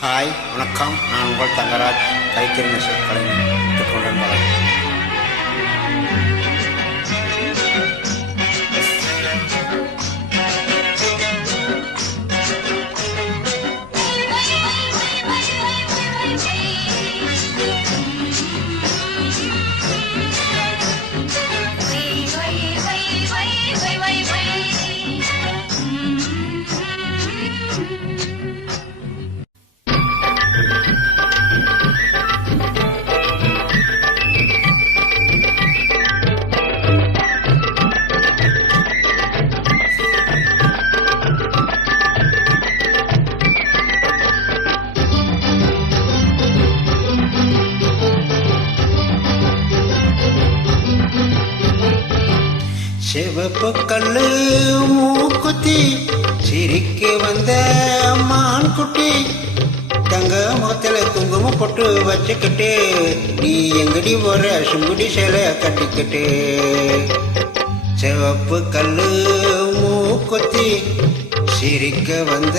Hi வணக்கம், நான் உங்கள் தங்கராஜ். கைத்தறி நெசவுக்கலை கற்றுக்கொண்டன் மகன். சிவப்பு கல்லு மூக்குத்தி சிரிக்க வந்த மான் குட்டி, தங்க முகத்துல குங்குமம் போட்டு வச்சுக்கிட்டு நீ எங்கடி போற சுங்குடி சேலை கட்டிக்கிட்டு. சிவப்பு கல்லு மூக்குத்தி சிரிக்க வந்த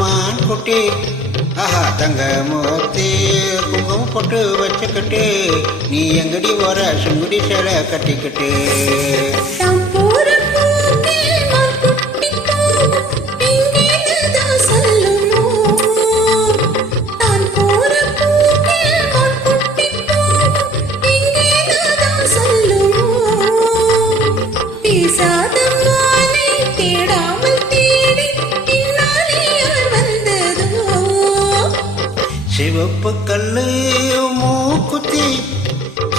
மான் குட்டி, ஆஹா தங்க முகத்தி குங்குமம் போட்டு வச்சுக்கிட்டு நீ எங்கடி போற சுங்குடி சேலை கட்டிக்கிட்டு. சிவப்பு கல்லு மூக்குத்தி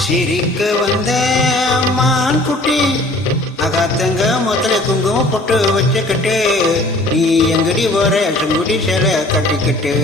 சிரிக்க வந்த மான் குட்டி, அகாத்தங்க முதல்ல குங்குமம் போட்டு வச்சுக்கிட்டு நீ எங்கடி போற சுங்குடி சேலை கட்டிக்கிட்டு.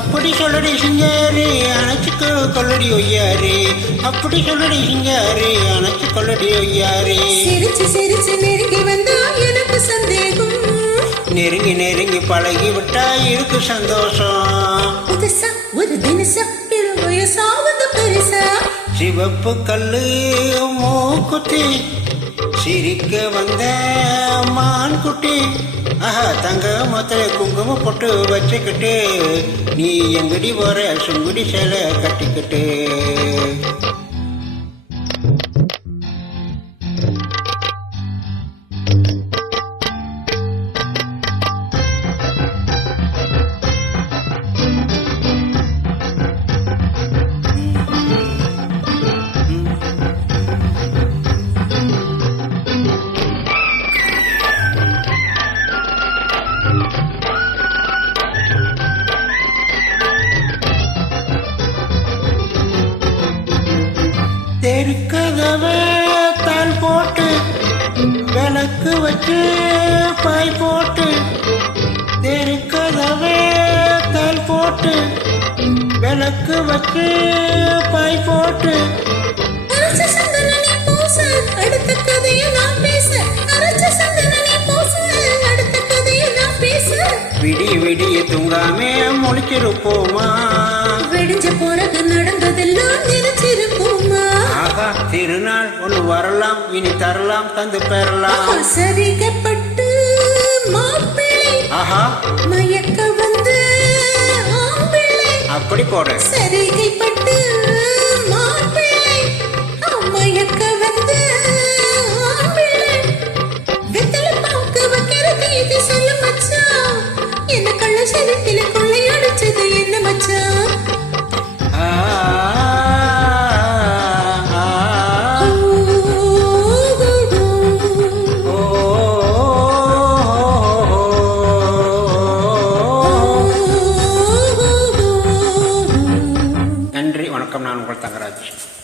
அப்படி சொல்லடி சிங்காரி அணைச்சு கொள்ளடி ஒய்யாரி, அப்படி சொல்லடி சிங்காரி அணைச்சு கொள்ளடி ஒய்யாரி. சிரிச்சு சிரிச்சு நெருங்கி வந்தா எனக்கு சந்தேகம், நெருங்கி நெருங்கி பழகி விட்டா இருக்கு சந்தோஷம். புதுசா ஒரு தினசா வயசா வந்து பெருசா. சிவப்பு கல்லு மூக்குத்தி சிரிக்க வந்த மான் குட்டி, ஆஹா தங்க மொத்தல குங்குமம் போட்டு வச்சுக்கிட்டு நீ எங்கடி போற சுங்குடி சேலை கட்டிக்கிட்டு. தெருக்கதவே தாள் போட்டு விளக்கு வச்சு பாய் போட்டு, தெருக்கதவே தாள் போட்டு விளக்கு வச்சு பாய் போட்டு. அடுத்த கதையை நான் பேச, அரைச்ச சந்தனி பூச, அடுத்த கதையை நான் பேச. விடிய விடிய தூங்காமே முழிச்சிருப்போமா, வெடிஞ்ச பிறகு நடந்ததெல்லாம் நினைச்சிருப்போமா. ஆகா திருநாள் ஒன்று வரலாம், இனி தரலாம் தந்து பெறலாம். சரிகப்பட்டு மாப்பிள்ளை, ஆஹா மயக்க வந்து ஆம்பிள்ளை. அப்படி போடு. சரிகைப்பட்டு மாப்பிள்ளை, மயக்க வந்து ஆம்பிள்ளை. வெத்தலை பாக்கு வைக்கிறது இது சொல்லு மச்சான், என்ன கள்ள சரத்தில கொள்ளையடிச்சது என்ன மச்சான். வணக்கம். நான் உங்கள் தங்கராஜ்.